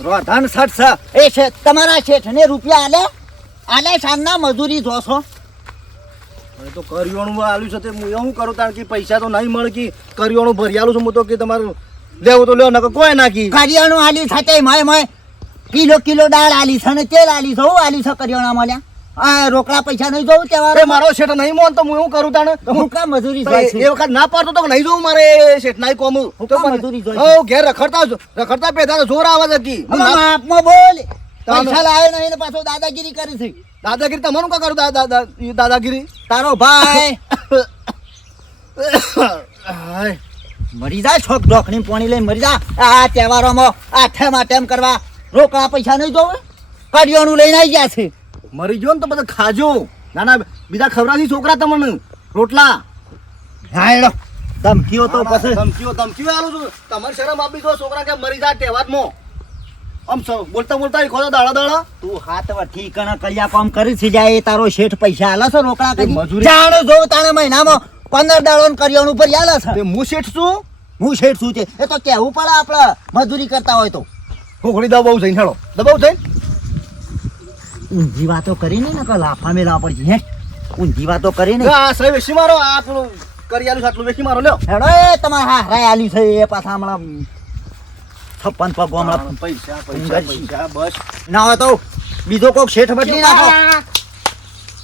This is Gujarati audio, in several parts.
રોધન સઠ એ છે તમારા શેઠને રૂપિયા આલે? આલે સાંજના મજૂરી જોશો. હવે તો કરિયાણું આલ્યું છે તે હું એવું કરું કારણ કે પૈસા તો નહીં મળે કે કરિયાણું ભરી આલું છું હું તો કે તમારું લેવું તો લેવો નકર કોઈ નાખી. કરિયાણું છે તે મય મય. કિલો કિલો દાળ આલી છે ને તેલ આલી છે હું આલી છે કરિયાણા મળ્યા. આ રોકડા પૈસા નહીં જોઉં અરે મારો શેઠ નહીં મોન તો હું એવું કરું તાણે? હું મજૂરી એ વખત ના પાડતો તો નહીં જોઉં મારે શેઠ નાઈ કોમ? હું કામ મજૂરી જોઈ ઘેર રખડતા રખડતા પેદા જોર આવે છે કી. હું હવે ના- માપમાં બોલ. પૈસા લાવે નહીં ને પાછો દાદાગીરી કરી છે. દાદાગીરી તમારું કા કરું? દાદાગીરી? તારો ભાઈ. મરી જાય છોક ઢોકણી પોણી લઈને મરી જા. આ તહેવારોમાં આઠેમ આઠેમ કરવા રોકડા પૈસા નહીં જોવે? કડિયાણું લઈને આવી ગયા છે. મરી ગયો ને તો બધા ખાજો. ના ના બીજા ખવડાવથી છોકરા તમને. રોટલા. હા એડો. ધમકીઓ તો પછી. ધમકીઓ ધમકીઓ આલું છું. તમારી શરમ આપી દો છોકરા કે મરી જાય તહેવારમાં. આમ સ- બોલતા બોલતા ખોદો દાડા દાડા. તું હાથ વઠી કણ કડિયા કામ કરી છે જાય તારો શેઠ પૈસા આલે છે રોકડા કરી. મજૂરી- જાણો જો તાણે મહિનામાં પંદર દાડો ને કરિયાણું ઉપર આલે છે. હું શેઠ છું? હું શેઠ છું છે એ તો કેવું પડે આપણે? મજૂરી કરતા હોય તો. ઘોડી દબાવ થઈને હેડો દબાવ થઈને ઊંધી વાતો કરીને ને કે લાફા મેલા પડશે હે? ઊંધી વાતો કરીને. આ સહી વેચી મારો આ પેલું કરી આલું આટલું વેચી મારો લ્યો. હેડો એ તમારે હા રાય આલી છે એ પાછા હમણાં છપ્પન પગ હમણાં પૈસા પૈસા, પૈસા બસ. ના હોય તો બીજો કોક શેઠ બદલી નાખો.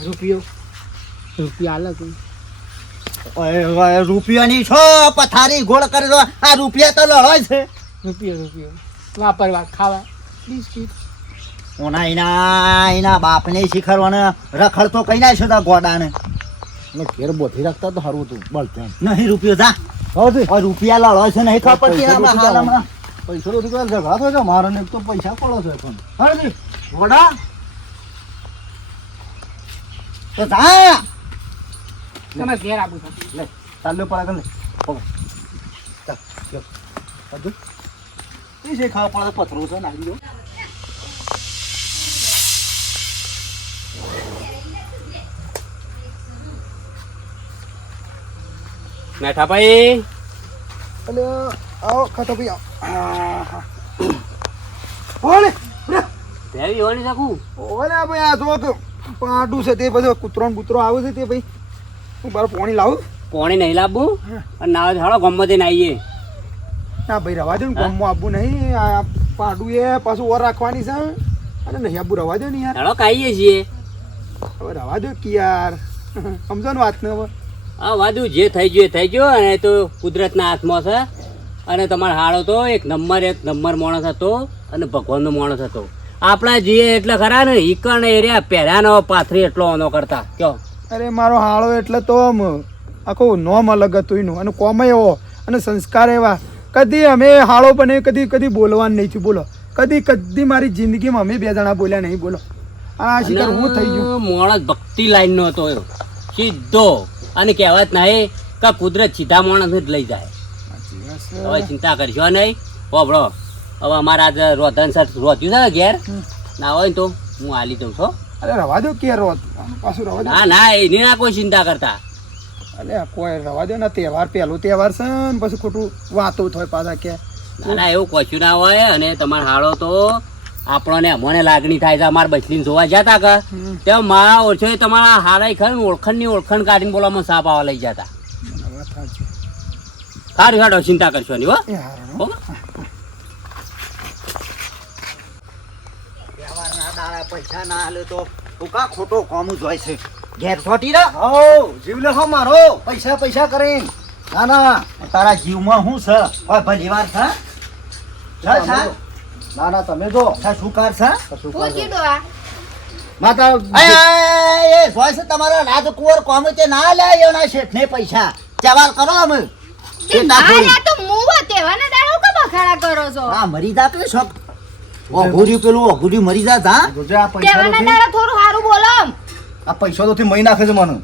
રૂપિયો. રૂપિયા આલે તું. રૂપિયાની છો પથારી ગોળ કરી દો આ રૂપિયા તો લડાય છે. રૂપિયો રૂપિયો. વાપરવા ખાવા. બિસ્કીટ. ઓના એના એના બાપને શીખરવાને રખડ કઈ ના છે તા ગોડાને ઘેર બોધી રાખતા તો સારું હતું બળ નહીં રૂપિયો જા. હવે રૂપિયા લડો છે નહીં ખબર પડતી પૈસા તો હમણાં પૈસા તો ઝઘડા થયો છે મારે એક તો પૈસા પડો છે પણ. હળદી, ગોડા. તો જા. તમે ઘેર આપું લે ચાલ્યો પડા લે પકડ ચાલ લ્યો. બધું એ છે ખાવા પડે? પથરો છે નાખી દો. મેઠાભાઈ અલે આવો ખાતો ભાઈ આવો ઓલે. ભેવી હોવાની શકું ઓલે ભાઈ આ જો કે પાડું છે તે બધો કૂતરો કૂતરો આવે છે તે ભાઈ. હું બાર પોણી લાવું? પોણી નહીં લાવવું. અને ના હાડો તો હાલો ગમે તે આવીએ ના ભાઈ રવા દો ને ગામમાં આપવું નહીં. આ પાડું એ પાછું ઓર રાખવાની છે. અને નહીં આપવું રવા દો ને યાર. હાડો ખાઈએ છીએ. હવે રવા દો કે યાર. સમજો ને વાત ને હવે આ વાદુ જે થઈ ગયું એ થઈ ગયું અને એ તો કુદરતના હાથમાં છે. અને તમારો હાળો તો એક નંબર એક નંબર માણસ હતો અને ભગવાનનો માણસ હતો. આપણા જીએ એટલે ખરા ને ઈકણ એરિયા પહેરાનો પાથરી એટલો ઓનો કરતા. કયો? અરે મારો હાળો એટલે તો આમ આખું નોમ અલગ હતું એનું. અને કોમ એવો અને સંસ્કાર એવા. કદી અમે હાળો પણ કદી કદી બોલવાનું નહીં થયું. બોલો. કદી કદી મારી જિંદગીમાં અમે બે જણા બોલ્યા નહીં. બોલો. આ શિકાર હું થઈ ગયો. મોણસ ભક્તિ લાઈનનો હતો એ સીધો. અને કહેવત નહીં કે કુદરત સીધા માણસ જ લઈ જાય. હવે ચિંતા કરશો નહીં. હોબળો હવે અમારા આજે રોધન સર રોધ્યું છે ને ઘેર? ના હોય ને તો હું હાલી દઉં છું અરે રવા દો કે રોત પાછું રવા દો. ના ના એની ના કોઈ ચિંતા કરતા. અરે કોઈ રવા દો ને તહેવાર પહેલો તહેવાર છે ને પછી ખોટું વાતો થાય પાછા કે. ના ના એવું કશું ના હોય અને તમારે હાળો તો આપણને અમને લાગણી થાય છે અમારા બચલીને જોવા જતા કે? તે મારા ઓછો તમારા હારા ખરે ને ઓળખણની ઓળખણ કાઢીને બોલામાં સાપ આવવા લઈ જતા. સારું હેડો ચિંતા કરશો નહીં હો. એ હારું હો. હો? તહેવારના દાડા પૈસા ના આલે તો ખોટો કોમ જ હોય છે? ઘેર છોટી રે હો જીવ લેખો મારો. પૈસા પૈસા કરીને. ના ના તારા જીવમાં શું છે? ભલે વાર છે? ના ના તમે જો. શું કાર છે? શું કાર છે? માતા એ, એ, એ જોઈ છે તમારા રાજકુંવર કોમ તે ના લે એના શેઠને પૈસા. તહેવાર કરો અમે. તે ના ના તો મુવા તેવાના દાડા હું કેમ બખાડા કરો છો? હા મરી જા કે શોખ. ઓઘુર્યું પેલું ઓઘુર્યું મરી જા તા જોજે આ પૈસા તેવાના તો દાડા થોડું સારું બોલો આમ. આ પૈસા તો મહી નાખે છે મને.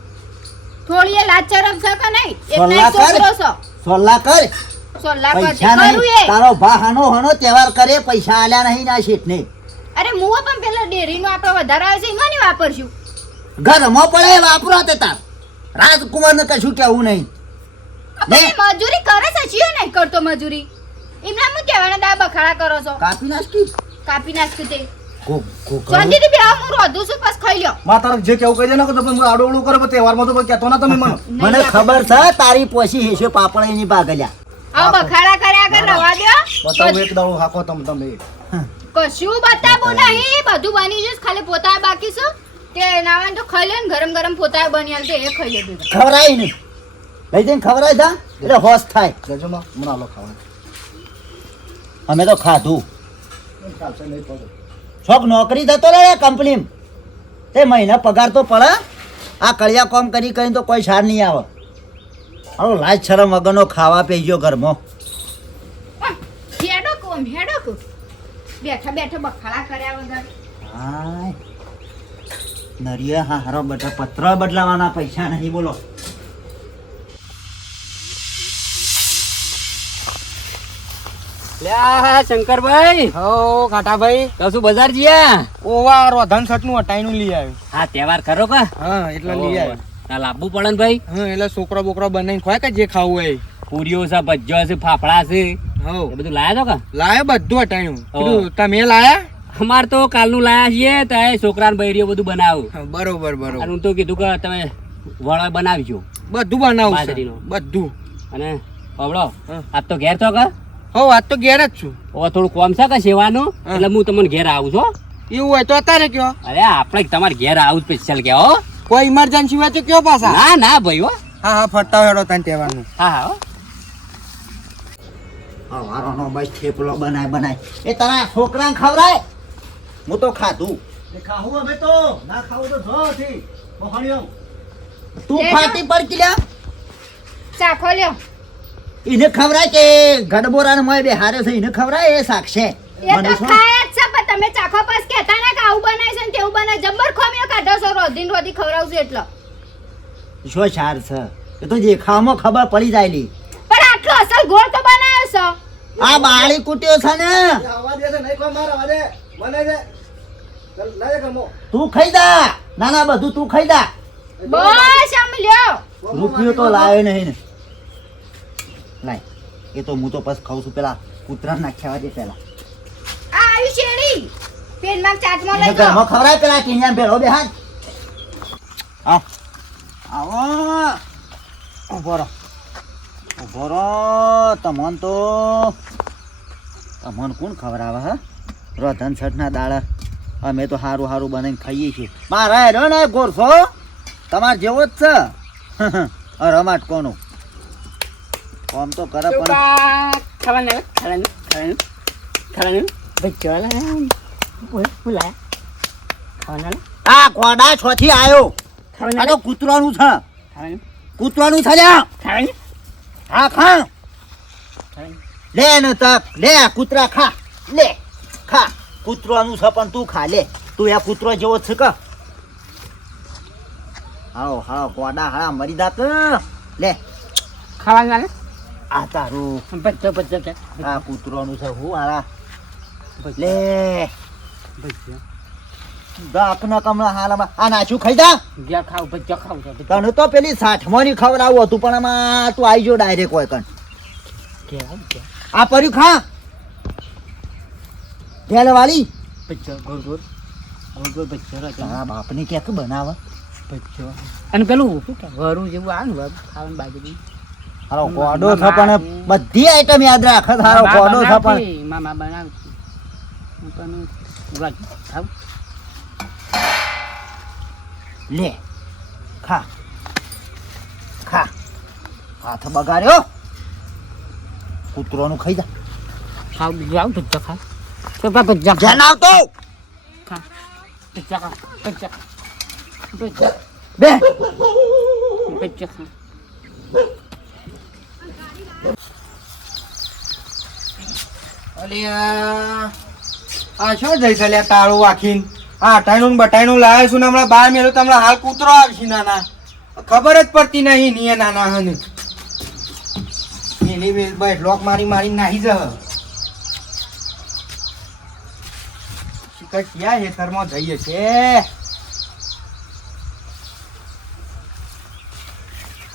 થોડી એ લાજ ચરમ છે કે નહીં? એક સોલા ના કર. છોકરો છો. સોલ્લા કર. કરતી પૈસા નહીં. તારો ભા હાનો હાનો તહેવાર કરે પૈસા આલ્યા નહીં ના શેઠને. અરે મુવા પણ પેલા ડેરીનો આપણો વધારે આવે છે એમાં વાપરશું? ઘરમાં પડે વાપરો તે તાર. રાજકુમારને કશું કેવું નહીં. મજૂરી કરે છે છીએ નહીં કરતો મજૂરી. એમના હું કહેવાના દા બખાડા કરો છો? કાપી નાખી. કાપી નાખ્યું તે. શાંતિથી બેહો હું રોધું છું બસ ખાઈ લ્યો. માં તારે જે કેવું કહી દે ને કે તમે આડો કરો તહેવારમાં તો કહેતો ના તમે મને. મને ખબર છે તારી પોસી હેસે પાપડ એની પાગલ્યા આવો બખાડા કર્યા કર રવા દો બતાવો એક દાડો હાકો તમ તમે કશું બતાવું નહીં. બધું બની જશે ખાલી પોતા બાકી છે તે નાવાને તો ખાઈ લે ને ગરમ ગરમ પોતા બની હાલ તો એ ખાઈ લેજો. ખવરાય નહીં. લઈ જઈને ખવરાય જા. એટલે હોશ થાય. જજો માં મને આલો ખાવા અમે તો ખાધું. છોક નોકરી થતો રહે કંપની તે મહિના પગાર તો પડે. આ કળિયા કોમ કરી કરીને તો કોઈ સાર નહીં આવે. હવે લાજ શરમ વગરનો ખાવા પી ગયો ઘરમાં હેડો કોમ હેડો કો બેઠા બેઠા બખાડા કર્યા વગર. હાય. નરિયા હા હારો બટા પત્ર બદલાવાના પૈસા નહીં બોલો. લ્યા શંકરભાઈ. હો કાટાભાઈ કશું બજાર જ્યા ઓવા રોધન સટનું અટાઈનું લઈ આવ્યું. હા તહેવાર ખરો કા? હા એટલે લઈ આવ્યો. ના લાવવું પડે ને ભાઈ? હા એટલે છોકરો બોકરો બનાવીને ખોય કે જે ખાવું હોય પૂરીઓ છે ભજ્જો છે ફાફડા છે. હો. બધું લાયા તો કા? લાયા બધું અટાણ્યું. તમે લાયા? અમાર તો કાલનું લાયા છીએ તો એ છોકરાને બૈરીઓ બધું બનાવ. બરોબર બરોબર. હું તો કીધું કે તમે વડા બનાવજો. બધું બનાવું બધું. અને પવડો. આજ તો ઘેર છો કા? હો આજ તો ઘેર જ છું. હવે થોડું કોમ છે કે સેવાનું? એટલે હું તમને ઘેર આવું છું હો. એવું હોય તો અત્યારે કયો? અરે આપણે તમારે ઘેર આવું સ્પેશિયલ કે હો. કોઈ ઇમરજન્સી હોય તો કયો પાછા? ના ના ભાઈ હો. હા હા ફરતા હેડો તને કહેવાનું. હા હા હો. હવારોનો બસ થેપલો બનાય બનાય. એ તારા છોકરાને ખવરાય હું તો ખાધું. ખાવું તો. ના ખાવું તો જો થી તું લેજો. ફાટી પડ કિલ્યા ચાખો લ્યો એને ખવરાય કે ગડબોરાને મોય બે હારે છે એને ખવરાય એ સાક્ષે એ તો ખાય જ છે પણ તમે ચાખો પાસ કહેતા ના કે આવું બનાય છે ને તેવું બનાય જબ્બર ખોમીઓ કાઢો છો રોધીન રોધી ખવડાવશું એટલે. છે? એ તો દેખાવમાં ખબર પડી જાય પણ આટલો અસલ ગોળ તો બનાવ્યો છો. આ બાળી કુટ્યો છે ને? આવા દે નહીં કોઈ માર આવા દે મને દે ચાલ, લાય ગમો. તું ખાઈ દા ના ના બધું તું ખાઈ દા બસ આમ લ્યો. રૂપિયો તો લાવે નહીં ને. લાય. એ તો હું તો બસ ખાઉં છું. પેલા કૂતરા નાખ્યા દે પેલા આવી શેરી પેનમાં ચાટમાં લઈ જાઓ. ઘરમાં ખવરાય પેલા ટીંજાને ભેળો બે હાથ આ આવો. ઊભો રહો. ઊભો રહો. તમન તો. તમન કોણ ખવડાવે હા? રોધન છઠના દાડા. અમે તો સારું સારું બનાવીને ખાઈએ છીએ. મારા હેરો ને ગોરસો. તમારે જેવો જ છે. રમાટ કોનું? કોમ તો કરે પણ ખાવાનું ખાવાનું ખાવાનું ખાવાનું. ભજીયો બોલા ખાવાનું આ કોડા છોથી આવ્યો આ તો કૂતરાનું છે કૂતરાનું છે લ્યા હા ખા લે ને તક લે કૂતરા ખા લે ખા કૂતરાનું છે પણ તું ખા લે તું આ કૂતરો જેવો છે કે હાલો હાલો ગોડા હા મરી દાત લે ખાવાનું આ તારું ભજીયો ભજીયો આ કૂતરાનું છે હું હારા લે ભજીયો. દાક ના કમળા હાલામાં આ નાચું ખાઈ જા? ઘેર ખાવ ભજીયો ખાવ તને તો પેલી સાઠમોની ખવડાવું હતું પણ આમાં તું આવી જો ડાયરેક્ટ હોય કણ. ઘેર આવ ઘેર આ પડ્યું ખા. ઢેલ વાળી ગોળ ગોળ. ગોળ ગોળ ભજીયો તારા બાપને ક્યાંક બનાવે? ભજીયો. અને પેલું કે વરું જેવું આવે ને ખાવાનું બાજરી હારો કોડો પણ બધી આઈટમ યાદ રાખ. હારો કોડો પણ મામા બનાવતી. હું પણ ખાવ લે. ખા. ખા. હાથ બગાડ્યો. કૂતરોનું ખાઈ જા. ખાવ આવ ભજીયો ખાવ. તો પા ભજીયો ધ્યાન આવતો. ખા. ખાવ. ભજીયો ખાવ. ભજીયો બે. ભજીયો ખાવ. અલ્યા. આ શું જઈશ લ્યા તાળું વાખીન આ અટાણું બટાણું લાવ્યો છું ને હમણાં બહાર મેળો તો હમણાં હાલ કૂતરો આવશે નાના. ખબર જ પડતી નહીં ની નાના હને. એની ભાઈ લોક મારી મારી નાહી જ ક્યાં હેતરમાં જઈએ છે?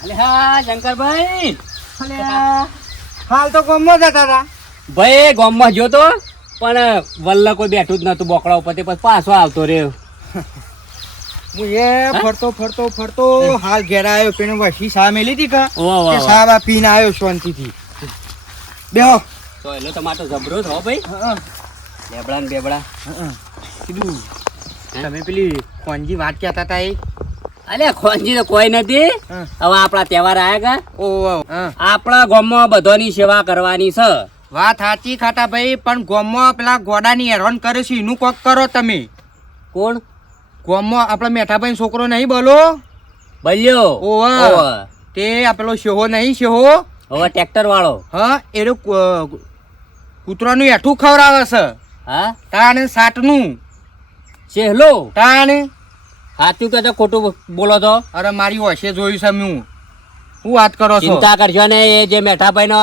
અલે હા, શંકરભાઈ. હાલ તો ગમો જતા હતા ભાઈ, ગામમાં જો તો? પણ વલ્લ કોઈ બેઠું જ નતું બોકડા ઉપર તે પછી પાછો આવતો રહ્યો. હું એ ફરતો ફરતો ફરતો હાલ ઘેર આવ્યો પેને વસી સા મેલી હતી કા? વાહ. સા બા પીને આવ્યો શાંતિથી. બેહો. તો એલો ટમાટો જબરો થો ભાઈ? લેબડા ને બેબડા. કીધું તમે પેલી કોણજી વાત કહેતા હતા એ? અલે ખોંજી તો કોઈ નથી. હવે આપણા તહેવાર આયા કા? આપણા ગામમાં બધાની સેવા કરવાની છે. વાત સાચી ખાતા ભાઈ પણ ગોમમાં પેલા ગોડાની હેરાન કરે છે એનું કોક કરો તમે. કોણ? ગોમમાં આપણે મેઠાભાઈ છોકરો નહીં બોલો? બોલ્યો. ઓવે. તે પેલો શેહો નહીં શેહો? હવે ટ્રેક્ટર વાળો હા એનું કૂતરાનું એઠું ખવડાવે છે. હા? તાણ સાટનું. સેહલો તાણ. સાચું કે તો ખોટું બોલો તો અરે મારી હોશે જોયું છે હું. શું વાત કરો છો? ચિંતા કરશો ને એ જે મેઠાભાઈ નો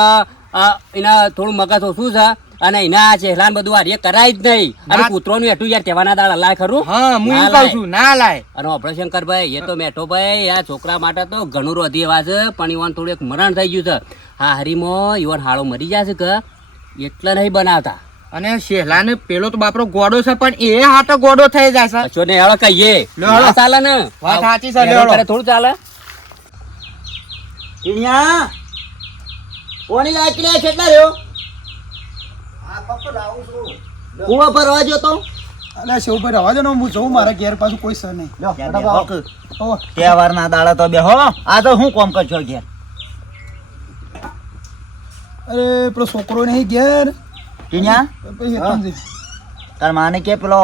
એના થોડું મગજ ઓછું છે અને એના ચહેલા બધું આ કરાય જ નહીં. અને કૂતરો નું એટલું યાર કહેવાના દાડ લાય ખરું? હા હું એમ કહું છું ના લાય. અને આપણે શંકરભાઈ એ તો મેઠો ભાઈ આ છોકરા માટે તો ઘણું રોધી એવા છે પણ ઈવન થોડું એક મરણ થઈ ગયું છે. હા હરીમાં ઈવન હાળો મરી જશે કે? એટલે નહીં બનાવતા. અને શેહલાને પેલો તો બાપરો ગોડો છે પણ એ હાથો ગોડો થઈ જાય છે ને હવે કહીએ. ના ચાલે ને? વાત સાચી છે, થોડું ચાલે. ટીણિયા કોની લાકડી આ કેટલા રહ્યો. કુવા પર ગયો તો? અલે શિવભાઈ પર દો ને હું જોઉં મારા ઘેર પાછું કોઈ સર નહીં. તહેવાર ના દાડા તો બેહો. આ તો હું કોમ કરશો ઘેર? અરે પેલો છોકરો નહીં ઘેર? પછી તાર માને કે પેલો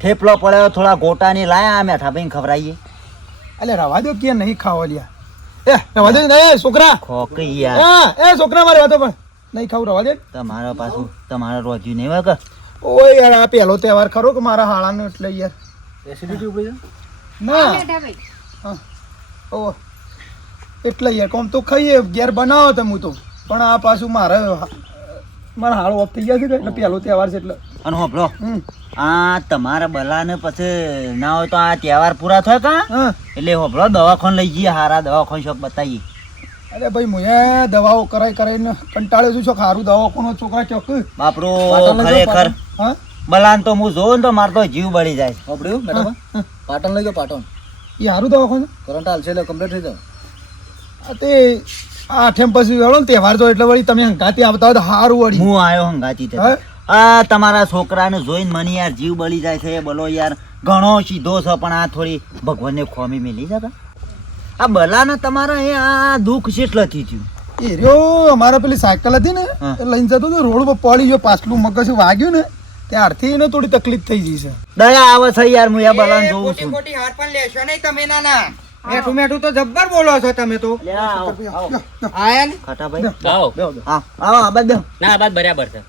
થેપલો પડ્યો થોડા ગોટાની લાયા અમે મેઠા ભાઈ ખવડાવીએ અલ્યા રવા દો કે નહીં ખાવા લ્યા. એ રવા દે ને એ છોકરા. ખોકી યાર હા એ છોકરા મારી વાતો પણ નહીં ખાવું રવા દે. તમારા પાછું તમારા રોજ્યું નહીં કે? યાર આ પહેલો તહેવાર ખરો કે મારા હાળાનો એટલે યાર. ના. મેઠાભાઈ હા. ઓ એટલે યાર કોમ તો ખાઈએ ઘેર બનાવો તમે હું તો. પણ આ પાછું મારે મારા હાળો ઓફ થઈ ગયા છે એટલે પહેલો તહેવાર છે એટલે. અને હોભળો. હમ આ તમારા બલાને પછી ના હોય તો આ તહેવાર પૂરા થયો કા હા? એટલે હોભળો દવાખાન લઈ જઈએ હારા દવાખાન શોખ બતાવીએ અરે ભાઈ મુએ દવાઓ કરાઈ કરાઈને કંટાળ્યો છું છો ખારું દવાખાનો છોકરા ચોક બાપરો ખરેખર. બલાન તો હું જોઉં ને તો મારતો તો જીવ બળી જાય. હા, મેડમ પાટણ લઈ ગયો પાટણ. એ સારું દવાખાનું? કરંટ હાલ છે એટલે કમ્પ્લીટ થઈ જાય આ તે આ આઠેમ પછી વળો ને તહેવાર તો એટલે વળી તમે હંગાતી આવતા હોય તો સારું વળી. હું આવ્યો હંગાતી તે. હા? આ તમારા છોકરાને જોઈને મને યાર જીવ બળી જાય છે. બોલો યાર ઘણો સીધો છે પણ આ થોડી ભગવાનને ખોમી મેલી જતા આ બલાને તમારા એ આ દુઃખ કેટલાથી થયું? એ રહ્યો અમારે પેલી સાયકલ હતી ને એ લઈને જતો તો રોડ પર પડી ગયો પાછલું મગજ વાગ્યું ને ત્યારથી એને થોડી તકલીફ થઈ ગઈ છે. દયા આવે છે યાર હું આ બલાને જોઉં છું. મોટી હાર પણ લેશો નહીં તમે નાના. મેઠું મેઠું તો જબ્બર બોલો છો તમે તો. આયન. ખાટાભાઈ આવો. આવો આ બાદ ના આ બરાબર છે.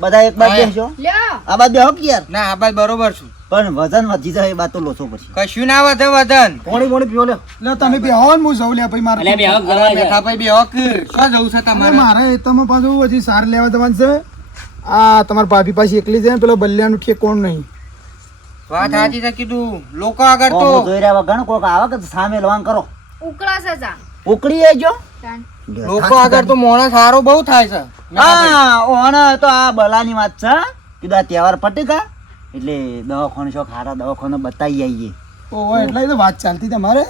બધા એક બાદ બેસજો. આ બાદ બેહો કે યાર ના આ બાદ બરોબર છું. પણ વજન વધી જાય એ વાત તો લોચો પછી કશું ના વધે વજન. પોણી પોણી પીવો લે લે તમે બે ને હું જઉં લે ભાઈ મારે. એટલે બે હક બેઠા ભાઈ બે હક શું જવું છે તમારે? મારે તમે પાછું હજી સાર લેવા જવાનું છે. આ તમારા ભાભી પાસે એકલી છે ને પેલો બલ્યાનું ઠેકોણ નહીં? વાત સાચી છે કીધું. લોકો આગળ તો. જોઈ રહ્યા વગર કોક આવે કે સામે લવાન કરો. ઉકળા તાન. લોકો આગળ તો માણસ સારો બહુ થાય છે. હા ઓને તો આ બલાની વાત છે કીધું આ તહેવાર પટી કા એટલે દવાખાને છો ખારા દવાખાને બતાવી આવીએ. ઓહો એટલે તો વાત ચાલતી તમારે.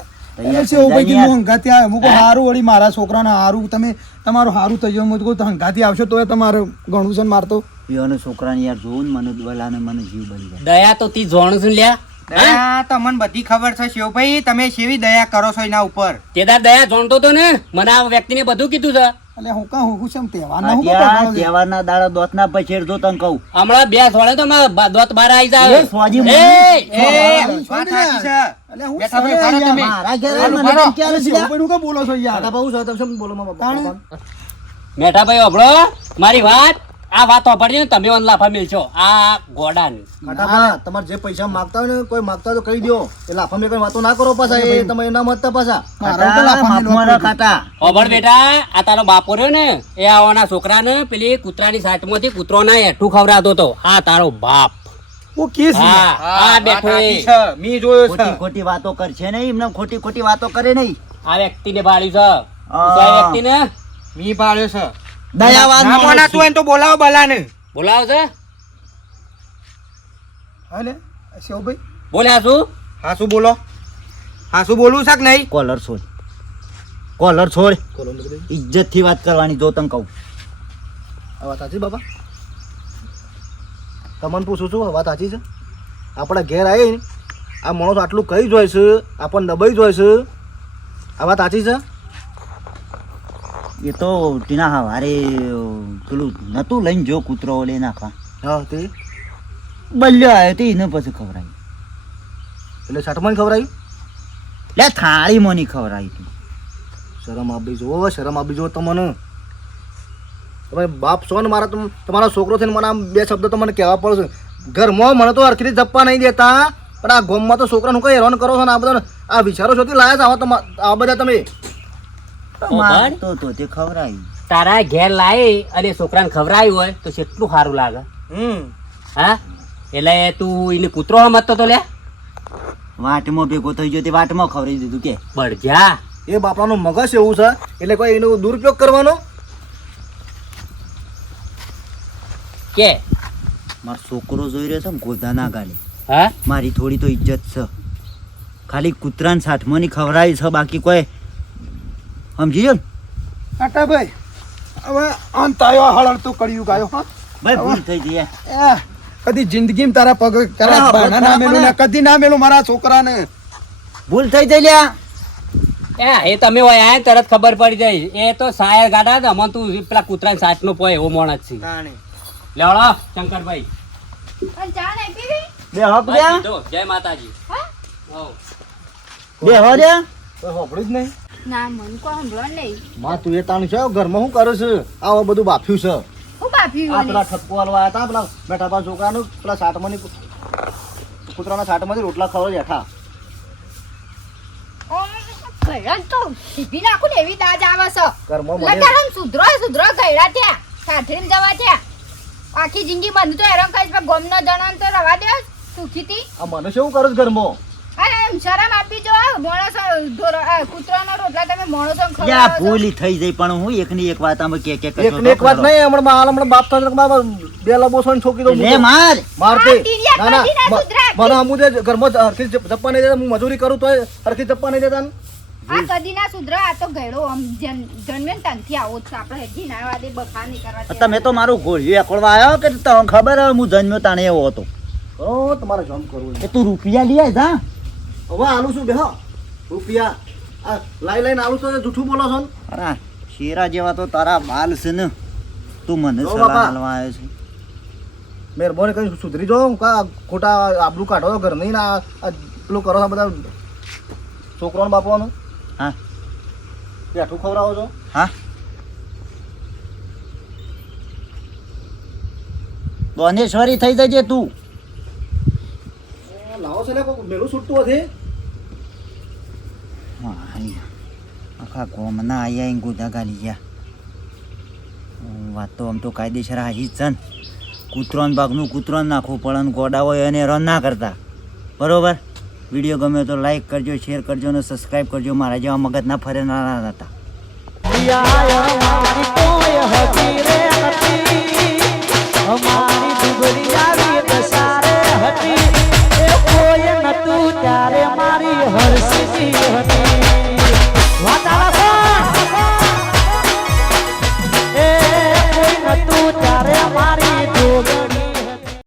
મારા છોકરાને હારું. તમે તમારું હારું થઈ જાય હું તો હંગાથી આવશો તો તમારે ગણું છે ને મારતો. પીવાનો છોકરાને યાર ને મને બલાને મને જીવ બની જાય. દયા તો તી જોણ છું લ્યા. દયા તમને બધી ખબર છે શિવભાઈ. તમે કેવી દયા કરો છો એના ઉપર? તે દયા જોણતો તો ને? મને આ વ્યક્તિને બધું કીધું છે. એટલે હું કાં હું કેમ તહેવાર હું ત્યાં તહેવારના દાડા દોતના પછેડ જો તને કહું. હમણાં બે સોળે તો મારા દોત બાર આવી જાય. સ્વાજી એ, એ વાત સાચી છે. એટલે હું. તમે. મારા ઘેર બોલો મેઠાભાઈ મારી વાત. આ વાત ને તમે મને લાફા મેલશો આ ગોડાની. તમારે જે પૈસા માંગતા હોય ને કોઈ માંગતા તો કહી દો. એ લાફા મેં કઈ વાતો ના કરો પાછા એ તમે એના મત પાછા. અભળ બેટા આ તારો બાપો રહ્યો ને એ આવવાના છોકરાને પેલી કૂતરાની સાટમાંથી કૂતરોના એઠું ખવડાતો હતો. આ તારો બાપ. છે. ખોટી ખોટી વાતો કરશે નહીં એમને ખોટી ખોટી વાતો કરે નહીં. આ વ્યક્તિને ભાળ્યું છે. હા. તો આ વ્યક્તિને? મી પાડ્યો છે. દયાવાન ના કોના તું હોય ને તો બોલાવો બલાને. બોલાવો છે? હા ને શિવભાઈ? બોલ્યા શું હા શું બોલો. હા શું બોલવું છે કે નહીં? કોલર છોડ. કોલર છોડ. ઇજ્જતથી વાત કરવાની જો તને કહું. આ વાત સાચી બાબા તમને પૂછું છું વાત સાચી છે? આપણા ઘેર આવી આ માણસ આટલું કઈ જોઈશ આપણને દબાઈ જોઈશ. આ વાત સાચી છે? એ તો ટીના હવારે પેલું નતું લઈને જો કૂતરો લઈ નાખવા હા તે? બલ્યો આવ્યો તે એને પછી ખવડાયું એટલે છઠમાં આવી લે થાળી મની ખવડાવી તું. શરમ આપી જુઓ શરમ આપી જુઓ તમને. તમે બાપ છો ને મારા તમારો છોકરો છે ને મને આમ બે શબ્દ તો મને કહેવા પડશે. ઘરમાં મને તો અર્થથી જપ્પા નહીં દેતા. પણ આ ગોમમાં તો છોકરાનું કઈ હેરાન કરો છો ને આ બધા આ વિચારો છો લાયા છો આવા આ બધા તમે? મારતો તો તે ખવરાય. તારા ઘેર લાવી અને છોકરાને ખવડાવ્યું હોય તો કેટલું સારું લાગે. હમ. હા? એટલે તું એને કૂતરો સમજતો તો લે. વાટમાં ભેગો થઈ ગયો તે વાટમાં ખવડાવી દીધું કે. બળજા એ બાપડાનું મગજ એવું છે એટલે કોઈ એનો દુરુપયોગ કરવાનો? કે? મારો છોકરો જોઈ રહ્યો છે ને ગોધા ના ગાલે. હા? મારી થોડી તો ઇજ્જત છે. ખાલી કૂતરાને સાઠમાંની ખવડાવી છે બાકી કોઈ સમજી કાકા ભાઈ હવે અંત આવ્યો હળળ તો કર્યું ગાયો હા? ભાઈ ભૂલ થઈ ગઈ કદી જિંદગીમાં તારા પગ તારા બાના ના મેલું ને કદી ના મેલું મારા છોકરાને. ભૂલ થઈ જઈ લ્યા. એ એ તમે હોય આ તરત ખબર પડી જાય. એ તો સાયર ગાડા હતા અમને તું પેલા કૂતરા સાટ નો પોય એવો માણસ છે. તાણે. લેવડો શંકરભાઈ. અને ચા નહીં પીવી બે હક જય માતાજી. બે હો જ નહીં. ના મન નહીં. માં તું એ તાણ છે? ઘરમાં શું કરે છે? આવા બધું બાફ્યું છે. હું બાફ્યું આ પેલા ઠપકો હલવા હતા પેલા બેઠા પા છોકરાનું પેલા સાટમાંની કૂતરાના સાટમાંથી રોટલા ખાવા બેઠા. ગયડા તો સીધી નાખું ને એવી દાજ આવે છે. સુધરો સુધરો જવા ત્યાં આખી જિંદગી બંધ તો હેરાન કહીશ પણ ગોમનો જણાન તો રવા દે સુખીતી આ મને શું કરે ઘરમાં? શરમ આપી જો માણસ ઢોર- રોટલા તમે માણસો ખવડાવો ભૂલી થઈ જઈ પણ હું એકની એક વાત આમાં કે કે એક એક વાત નહીં હમણાં હાલ હમણાં બાપ થશે તો બાપ બે લબો ને છોકી દો લે માર! મારતે ના ના કાઢી ના મ- સુધરાય. મને અમુદે ઘરમાં હરખી જપ્પા નહીં દેતા હું મજૂરી કરું તો હરખી જપ્પા નહીં દેતા આ કદી ના સુધરો આ તો ગયડો આમ જન- જન્મે ને આવો જ આપણે હેજી ના આવવા દે નહીં કરવા તમે તો મારું ગોળિયું એકોડવા આવ્યો કે તમને ખબર હવે હું જન્મ્યો તાણે એવો હતો? ઓ તમારે જોમ કરવું એ તું રૂપિયા લઈ જા. હવે આલું છું બેહો રૂપિયા આ લાઈ લાઈને આલું છું જૂઠું બોલો છો ને અરે શેરા જેવા તો તારા બાલ છે ને તું મને સલાહ. આવ્યો છે મહેરબાની કરી સુધરી જાઓ કા ખોટા આબરૂ કાઢો ઘર નહીં ના પેલું કરો બધા છોકરાનું બાપવાનું હા બેઠું ખવડાવો છો હા બોનેશ્વરી થઈ જજે તું લાવો છે ને કોઈ મેલું છૂટતું હતી હા, અહીંયા. આખા ગોમના આવ્યા એને ગોદાગા લઈ ગયા. વાત તો આમ તો કાયદેસર હાજી જ છે ને. કૂતરોન ભાગનું કૂતરોન નાખવું પડે ને ગોડા હોય એને રન ના કરતા. બરોબર? વીડિયો ગમે તો લાઈક કરજો શેર કરજો અને સબસ્ક્રાઈબ કરજો. મારા જેવા મગજ ના ફરે ના હતા. અમારી દુબળી આવી દસારે What